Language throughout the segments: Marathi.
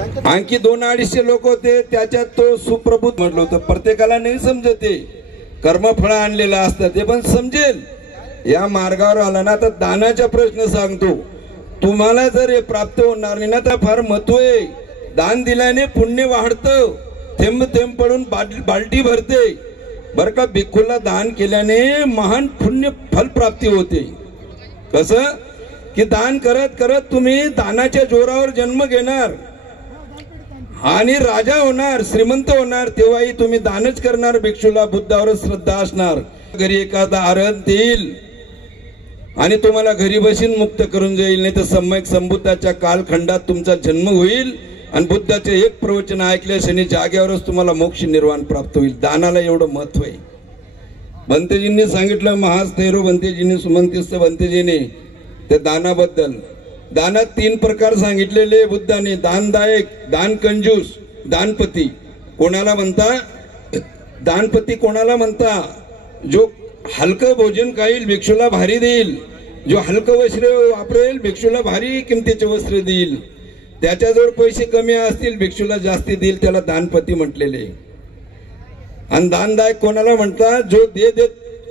आणखी 200-250 लोक होते, त्याच्यात तो सुप्रभूत म्हटलं होतं. प्रत्येकाला नाही समजते, कर्मफळ आणलेलं असतं ते पण समजेल. या मार्गावर आला ना तर दानाचा प्रश्न सांगतो. तुम्हाला जर हे प्राप्त होणार नाही ना तर फार महत्व आहे. दान दिल्याने पुण्य वाढतं, थेंब थेंब पडून बाल्टी भरते बर का. भिक्खूला दान केल्याने महान पुण्य फल प्राप्ती होते. कसं की दान करत करत तुम्ही दानाच्या जोरावर जन्म घेणार आणि राजा होणार, श्रीमंत होणार. तेव्हाही तुम्ही दानच करणार. भिक्षूला बुद्धावर श्रद्धा असणार. घरी एखादा आरत देईल आणि तुम्हाला घरी बसून मुक्त करून जाईल. नाही तर सम्यक संबुद्धाच्या कालखंडात तुमचा जन्म होईल आणि बुद्धाचे एक प्रवचन ऐकल्या शनी जाग्यावरच तुम्हाला मोक्ष निर्वाण प्राप्त होईल. दानाला एवढं महत्व आहे. भंतेजींनी सांगितलं, महास्थैरो भंतेजींनी सुमंतिस्थ भंतेजीने त्या दानाबद्दल. दानात 3 प्रकार सांगितलेले बुद्धाने. दानदायक, दान कंजूस, दानपती. कोणाला म्हणता दानपती? कोणाला म्हणता? जो हलकं भोजन खाईल भिक्षूला भारी देईल, जो हलकं वस्त्र वापरेल भिक्षूला भारी किमतीचे वस्त्र देईल, त्याच्याजवळ पैसे कमी असतील भिक्षूला जास्ती देईल, त्याला दानपती म्हटलेले. आणि दानदायक कोणाला म्हणतात? जो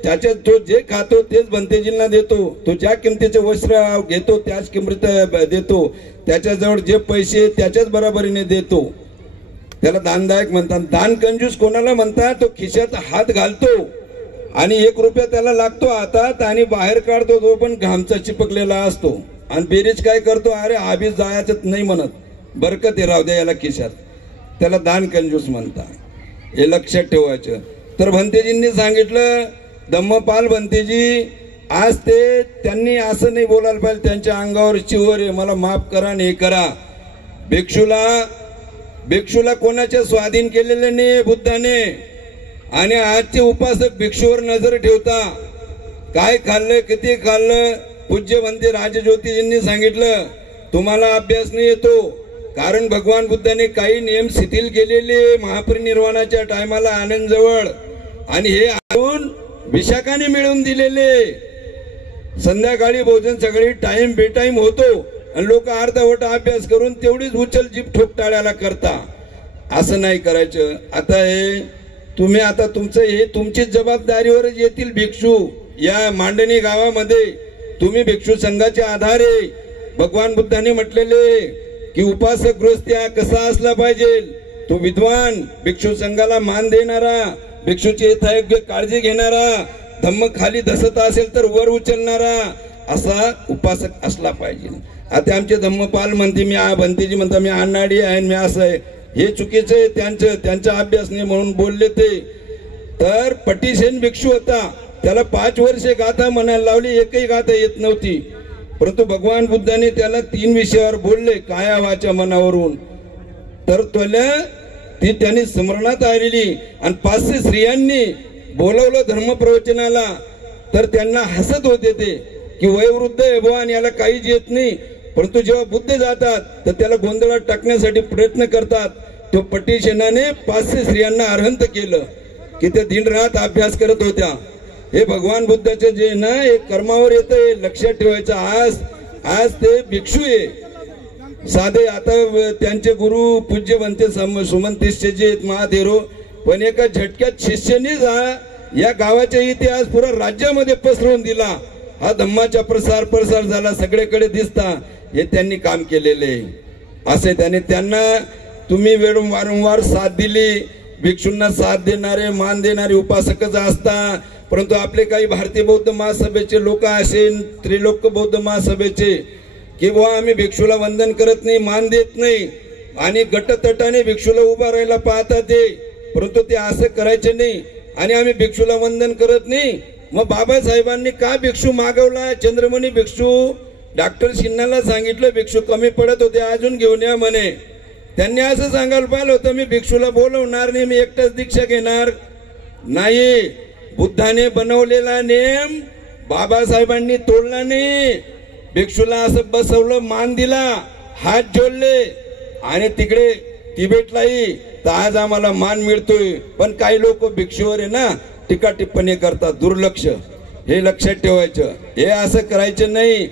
त्याच्यात जो जे खातो तेच भंतेजींना देतो, तो ज्या किमतीचे वस्त्र घेतो त्याच किमतीत देतो, त्याच्याजवळ जे पैसे त्याच्याच बरोबरीने देतो, त्याला दानदायक म्हणतात. दान कंजूस कोणाला म्हणतात? तो खिशात हात घालतो आणि 1 रुपया त्याला लागतो हातात आणि बाहेर काढतो, तो पण घामचा चिपकलेला असतो आणि बेरीज काय करतो? अरे आभीच जायचं नाही म्हणत, बरकत हे राहू द्या याला खिशात, त्याला दान कंजूस म्हणतात. हे लक्षात ठेवायचं. तर भंतेजींनी सांगितलं, धम्मपाल भंतेजी आज त्यांनी असं नाही बोलायला पाहिजे, त्यांच्या अंगावर चिवर आहे, मला माफ करा आणि हे करा. भिक्षूला कोणाच्या स्वाधीन केलेले नाही बुद्धाने. आणि आजचे उपासक भिक्षूवर नजर ठेवता. काय खाल्लं, किती खाल्लं? पूज्य भंते राजज्योतिजींनी सांगितलं, तुम्हाला अभ्यास नाही येतो, कारण भगवान बुद्धाने काही नियम शिथिल केलेले महापरिनिर्वाणाच्या टायमाला आनंद जवळ, आणि हे आणून विशाखाने मिळवून दिलेले. संध्याकाळी भोजन सगळी टाइम बेटाइम होतो आणि लोक अर्धावट अभ्यास करून तेवढीच उचल जीप ठोक टाळ्याला करता. असं नाही करायचं. आता हे तुम्ही आता तुमचं हे तुमची जबाबदारीवरच येतील भिक्षू. या मांडणी गावामध्ये तुम्ही भिक्षू संघाचे आधारे. भगवान बुद्धाने म्हटलेले की उपासक गृहस्थ्या कसा असला पाहिजे? तो विद्वान, भिक्षू संघाला मान देणारा, भिक्षूची यथायोग्य काळजी घेणारा, धम्म खाली धसत असेल तर वर उचलणारा असा उपासक असला पाहिजे. आता आमचे धम्मपाल म्हणते, मी भंतेजी म्हणता मी अनाडी आहे, मी असं आहे. हे चुकीचं आहे. त्यांचा अभ्यास नाही म्हणून बोलले ते. तर पटिसेन भिक्षू होता, त्याला 5 वर्षे गाथा म्हणायला लावली, एकही गाथा येत नव्हती. परंतु भगवान बुद्धाने त्याला 3 विषयावर बोलले काया वाचा मनावरून. तर ती त्यांनी स्मरणात आलेली. आणि 500 स्त्रियांनी बोलवलं धर्मप्रवचनाला. तर त्यांना हसत होते ते की वयोवृद्ध आहे भगवान, याला काहीच येत नाही. परंतु जेव्हा बुद्ध जातात तर त्याला गोंधळात टाकण्यासाठी प्रयत्न करतात. तो पटिसेनाने 500 स्त्रियांना अर्हंत केलं की त्या दिनरात अभ्यास करत होत्या. हे भगवान बुद्धाचे जे ना एक कर्मावर येतं, हे लक्षात ठेवायचं. आज ते भिक्षू आहे साधे. आता त्यांचे गुरु पूज्य बनते सुमंतिस्थ जे महादेरो, पण एका झटक्यात शिष्यानेच या गावाचा इतिहास पुरा राज्यामध्ये पसरवून दिला. हा धम्माचा प्रसार झाला, सगळीकडे दिसता. हे त्यांनी काम केलेले असे. त्यांना तुम्ही वारंवार साथ दिली. भिक्षूंना साथ देणारे, मान देणारे उपासकच असता. परंतु आपले काही भारतीय बौद्ध महासभेचे लोक असे, त्रिलोक बौद्ध महासभेचे, की बुवा आम्ही भिक्षूला वंदन करत नाही, मान देत नाही आणि गटतटाने भिक्षूला उभा राहायला पाहतात ते. परंतु ते असं करायचे नाही. आणि आम्ही भिक्षूला वंदन करत नाही. मग बाबासाहेबांनी का भिक्षू मागवला? चंद्रमणी भिक्षू डॉक्टर सिन्हाला सांगितलं भिक्षू कमी पडत होते, अजून घेऊन या म्हणे. त्यांनी असं सांगायला पाहिलं होतं, मी भिक्षूला बोलवणार नाही, मी एकटाच दीक्षा घेणार नाही. बुद्धाने बनवलेला नेम बाबासाहेबांनी तोडला नाही. भिक्षूला असं बसवलं, मान दिला, हात जोडले आणि तिकडे तिबेटलाही तर आज आम्हाला मान मिळतोय. पण काही लोक भिक्षूवर आहे ना टीका टिप्पणी करतात, दुर्लक्ष. हे लक्षात ठेवायचं. हे असं करायचं नाही.